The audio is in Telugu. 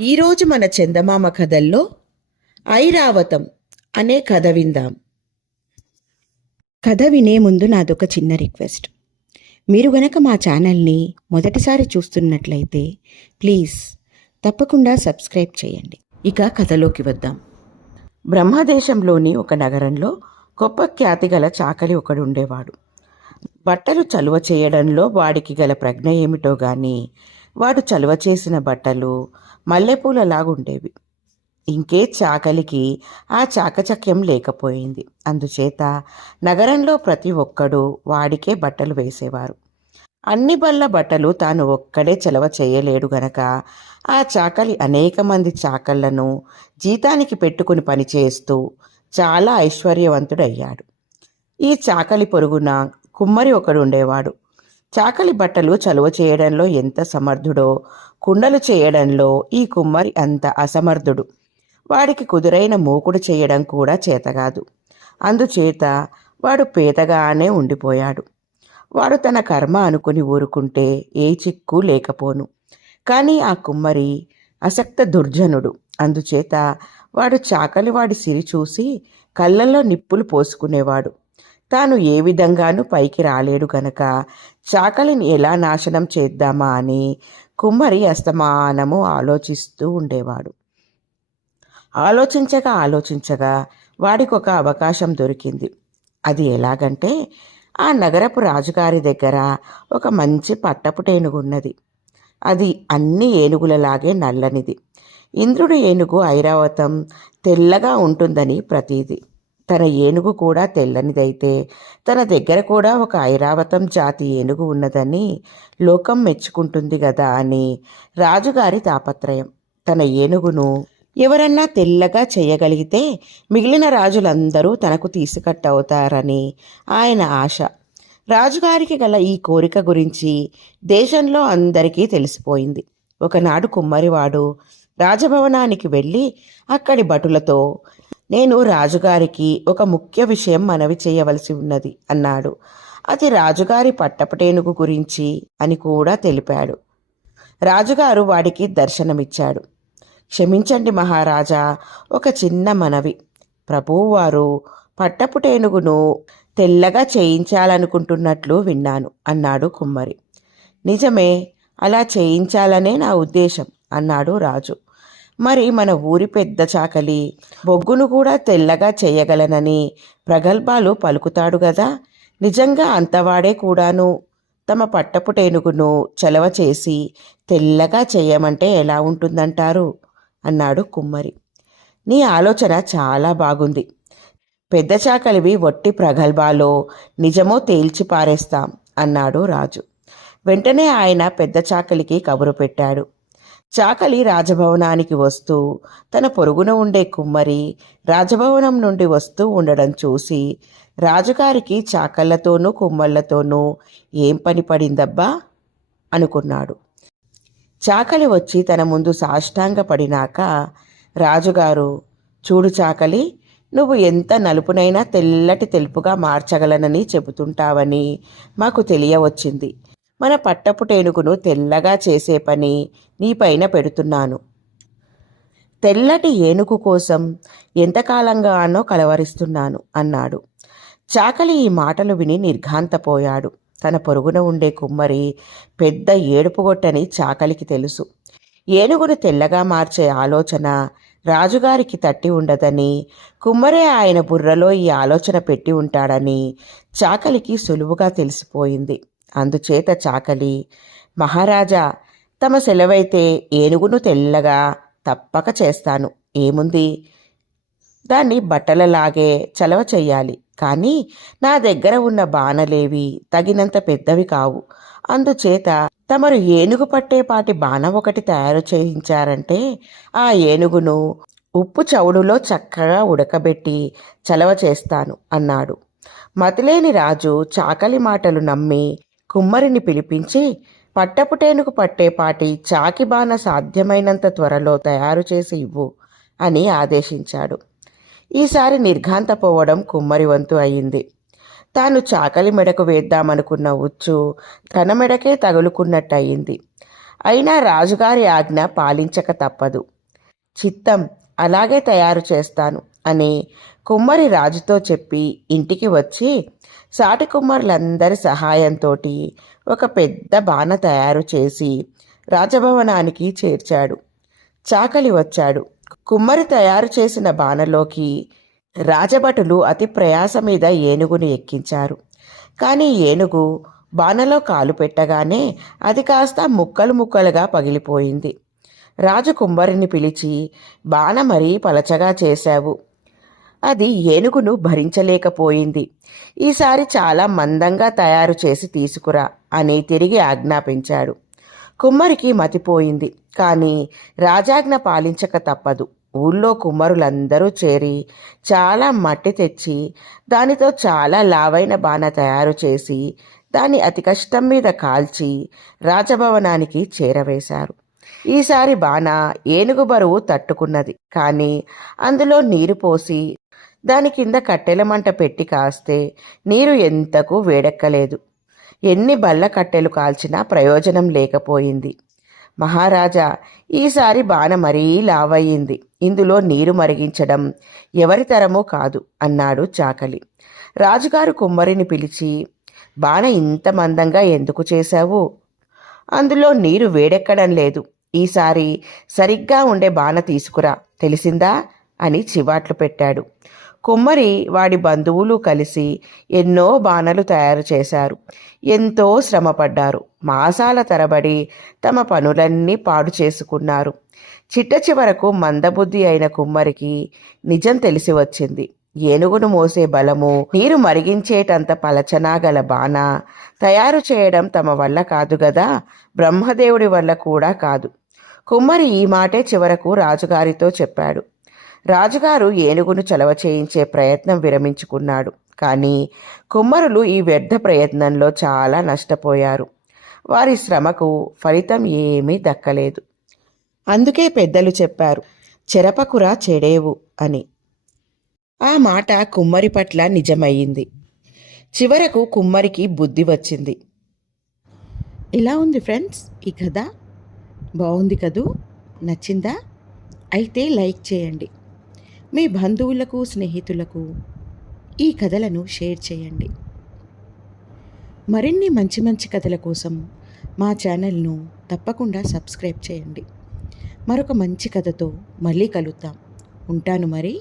ఈరోజు మన చందమామ కథల్లో ఐరావతం అనే కథ విందాం. కథ వినే ముందు నాదొక చిన్న రిక్వెస్ట్. మీరు గనక మా ఛానల్ని మొదటిసారి చూస్తున్నట్లయితే ప్లీజ్ తప్పకుండా సబ్స్క్రైబ్ చేయండి. ఇక కథలోకి వద్దాం. బ్రహ్మదేశంలోని ఒక నగరంలో గొప్ప ఖ్యాతి గల చాకలి ఒకడు ఉండేవాడు. బట్టలు చలువ చేయడంలో వాడికి గల ప్రజ్ఞ ఏమిటో గాని వాడు చలువ చేసిన బట్టలు మల్లెపూలలాగుండేవి. ఇంకే చాకలికి ఆ చాకచక్యం లేకపోయింది. అందుచేత నగరంలో ప్రతి ఒక్కడూ వాడికే బట్టలు వేసేవారు. అన్ని బళ్ళ బట్టలు తాను ఒక్కడే చలవ చేయలేడు గనక ఆ చాకలి అనేక మంది చాకళ్లను జీతానికి పెట్టుకుని పనిచేస్తూ చాలా ఐశ్వర్యవంతుడయ్యాడు. ఈ చాకలి పొరుగున కుమ్మరి ఒకడు ఉండేవాడు. చాకలి బట్టలు చలువ చేయడంలో ఎంత సమర్థుడో కుండలు చేయడంలో ఈ కుమ్మరి అంత అసమర్థుడు. వాడికి కుదురైన మూకుడు చేయడం కూడా చేతగాదు. అందుచేత వాడు పేదగానే ఉండిపోయాడు. వాడు తన కర్మ అనుకుని ఊరుకుంటే ఏ చిక్కు లేకపోను. కానీ ఆ కుమ్మరి అసక్త దుర్జనుడు. అందుచేత వాడు చాకలి వాడి సిరి చూసి కళ్ళల్లో నిప్పులు పోసుకునేవాడు. తాను ఏ విధంగానూ పైకి రాలేడు గనక చాకలిని ఎలా నాశనం చేద్దామా అని కుమ్మరి అస్తమానము ఆలోచిస్తూ ఉండేవాడు. ఆలోచించగా వాడికి ఒక అవకాశం దొరికింది. అది ఎలాగంటే, ఆ నగరపు రాజుగారి దగ్గర ఒక మంచి పట్టపు టేనుగున్నది. అది అన్ని ఏనుగులలాగే నల్లనిది. ఇంద్రుడి ఏనుగు ఐరావతం తెల్లగా ఉంటుందని ప్రతీది. తన ఏనుగు కూడా తెల్లనిదైతే తన దగ్గర కూడా ఒక ఐరావతం జాతి ఏనుగు ఉన్నదని లోకం మెచ్చుకుంటుంది గదా అని రాజుగారి తాపత్రయం. తన ఏనుగును ఎవరన్నా తెల్లగా చేయగలిగితే మిగిలిన రాజులందరూ తనకు తీసుకట్టవుతారని ఆయన ఆశ. రాజుగారికి గల ఈ కోరిక గురించి దేశంలో అందరికీ తెలిసిపోయింది. ఒకనాడు కుమ్మరివాడు రాజభవనానికి వెళ్ళి అక్కడి భటులతో, నేను రాజుగారికి ఒక ముఖ్య విషయం మనవి చేయవలసి ఉన్నది అన్నాడు. అది రాజుగారి పట్టపటేనుగు గురించి అని కూడా తెలిపాడు. రాజుగారు వాడికి దర్శనమిచ్చాడు. క్షమించండి మహారాజా, ఒక చిన్న మనవి. ప్రభువువారు పట్టపుటేనుగును తెల్లగా చేయించాలనుకుంటున్నట్లు విన్నాను అన్నాడు కుమ్మరి. నిజమే, అలా చేయించాలనే నా ఉద్దేశం అన్నాడు రాజు. మరి మన ఊరి పెద్ద చాకలి బొగ్గును కూడా తెల్లగా చేయగలనని ప్రగల్భాలు పలుకుతాడు గదా. నిజంగా అంతవాడే కూడాను తమ పట్టపుటేనుగును చలవ చేసి తెల్లగా చేయమంటే ఎలా ఉంటుందంటారు అన్నాడు కుమ్మరి. నీ ఆలోచన చాలా బాగుంది. పెద్ద చాకలివి వట్టి ప్రగల్భాలో నిజమో తేల్చి పారేస్తాం అన్నాడు రాజు. వెంటనే ఆయన పెద్ద చాకలికి కబురు పెట్టాడు. చాకలి రాజభవనానికి వస్తూ తన పొరుగున ఉండే కుమ్మరి రాజభవనం నుండి వస్తూ ఉండడం చూసి రాజుగారికి చాకళ్లతోనూ కుమ్మళ్లతోనూ ఏం పని పడిందబ్బా అనుకున్నాడు. చాకలి వచ్చి తన ముందు సాష్టాంగ పడినాక రాజుగారు, చూడు చాకలి, నువ్వు ఎంత నలుపునైనా తెల్లటి తెలుపుగా మార్చగలనని చెబుతుంటావని మాకు తెలియవచ్చింది. మన పట్టపుటేనుగును తెల్లగా చేసే పని నీపైన పెడుతున్నాను. తెల్లటి ఏనుగు కోసం ఎంతకాలంగానో కలవరిస్తున్నాను అన్నాడు. చాకలి ఈ మాటలు విని నిర్ఘాంతపోయాడు. తన పొరుగున ఉండే కుమ్మరి పెద్ద ఏడుపుగొట్టని చాకలికి తెలుసు. ఏనుగును తెల్లగా మార్చే ఆలోచన రాజుగారికి తట్టి ఉండదని, కుమ్మరే ఆయన బుర్రలో ఈ ఆలోచన పెట్టి ఉంటాడని చాకలికి సులువుగా తెలిసిపోయింది. అందుచేత చాకలి, మహారాజా, తమ సెలవైతే ఏనుగును తెల్లగా తప్పక చేస్తాను. ఏముంది, దాన్ని బట్టలలాగే చలవ చెయ్యాలి. కానీ నా దగ్గర ఉన్న బాణలేవి తగినంత పెద్దవి కావు. అందుచేత తమరు ఏనుగు పట్టేపాటి బాణం ఒకటి తయారు చేయించారంటే ఆ ఏనుగును ఉప్పు చవుడులో చక్కగా ఉడకబెట్టి చలవ చేస్తాను అన్నాడు. మతిలేని రాజు చాకలి మాటలు నమ్మి కుమ్మరిని పిలిపించి పట్టపుటేనుగు పట్టేపాటి చాకి బాణ సాధ్యమైనంత త్వరలో తయారు చేసి ఇవ్వు అని ఆదేశించాడు. ఈసారి నిర్ఘాంతపోవడం కుమ్మరి వంతు అయింది. తాను చాకలి మెడకు వేద్దామనుకున్న ఉచ్చు తన మెడకే తగులుకున్నట్టయింది. అయినా రాజుగారి ఆజ్ఞ పాలించక తప్పదు. చిత్తం, అలాగే తయారు చేస్తాను అని కుమ్మరి రాజుతో చెప్పి ఇంటికి వచ్చి సాటి కుమ్మరులందరి సహాయంతో ఒక పెద్ద బాణ తయారు చేసి రాజభవనానికి చేర్చాడు. చాకలి వచ్చాడు. కుమ్మరి తయారు చేసిన బాణలోకి రాజభటులు అతి ప్రయాస మీద ఏనుగును ఎక్కించారు. కానీ ఏనుగు బాణలో కాలు పెట్టగానే అది కాస్త ముక్కలు ముక్కలుగా పగిలిపోయింది. రాజు కుమ్మరిని పిలిచి, బాణ మరీ పలచగా చేశావు, అది ఏనుగును భరించలేకపోయింది. ఈసారి చాలా మందంగా తయారు చేసి తీసుకురా అని తిరిగి ఆజ్ఞాపించాడు. కుమ్మరికి మతిపోయింది. కానీ రాజాజ్ఞ పాలించక తప్పదు. ఊళ్ళో కుమ్మరులందరూ చేరి చాలా మట్టి తెచ్చి దానితో చాలా లావైన బాణ తయారు చేసి దాన్ని అతి కష్టం మీద కాల్చి రాజభవనానికి చేరవేశారు. ఈసారి బాణ ఏనుగు బరువు తట్టుకున్నది. కానీ అందులో నీరు పోసి దాని కింద కట్టెల మంట పెట్టి కాస్తే నీరు ఎంతకు వేడెక్కలేదు. ఎన్ని బల్ల కట్టెలు కాల్చినా ప్రయోజనం లేకపోయింది. మహారాజా, ఈసారి బాణ మరీ లావయ్యింది. ఇందులో నీరు మరిగించడం ఎవరి తరమూ కాదు అన్నాడు చాకలి. రాజుగారు కుమ్మరిని పిలిచి, బాణ ఇంత మందంగా ఎందుకు చేశావు? అందులో నీరు వేడెక్కడం లేదు. ఈసారి సరిగ్గా ఉండే బాణ తీసుకురా, తెలిసిందా అని చివాట్లు పెట్టాడు. కుమ్మరి వాడి బంధువులు కలిసి ఎన్నో బాణలు తయారు చేశారు. ఎంతో శ్రమపడ్డారు. మాసాల తరబడి తమ పనులన్నీ పాడు చేసుకున్నారు. చిట్ట చివరకు మందబుద్ధి అయిన కుమ్మరికి నిజం తెలిసి వచ్చింది. ఏనుగును మోసే బలము, నీరు మరిగించేటంత పలచనా గల బాణ తయారు చేయడం తమ వల్ల కాదు గదా, బ్రహ్మదేవుడి వల్ల కూడా కాదు. కుమ్మరి ఈ మాటే చివరకు రాజుగారితో చెప్పాడు. రాజుగారు ఏనుగును చలవ చేయించే ప్రయత్నం విరమించుకున్నాడు. కానీ కుమ్మరులు ఈ వ్యర్థ ప్రయత్నంలో చాలా నష్టపోయారు. వారి శ్రమకు ఫలితం ఏమీ దక్కలేదు. అందుకే పెద్దలు చెప్పారు, చెరపకురా చెడేవు అని. ఆ మాట కుమ్మరి పట్ల నిజమయ్యింది. చివరకు కుమ్మరికి బుద్ధి వచ్చింది. ఇలా ఉంది ఫ్రెండ్స్ ఈ కథ. బాగుంది కదూ? నచ్చిందా? అయితే లైక్ చేయండి. మీ బంధువులకు, స్నేహితులకు ఈ కథలను షేర్ చేయండి. మరిన్ని మంచి మంచి కథల కోసం మా ఛానల్ను తప్పకుండా సబ్స్క్రైబ్ చేయండి. మరొక మంచి కథతో మళ్ళీ కలుద్దాం. ఉంటాను మరి.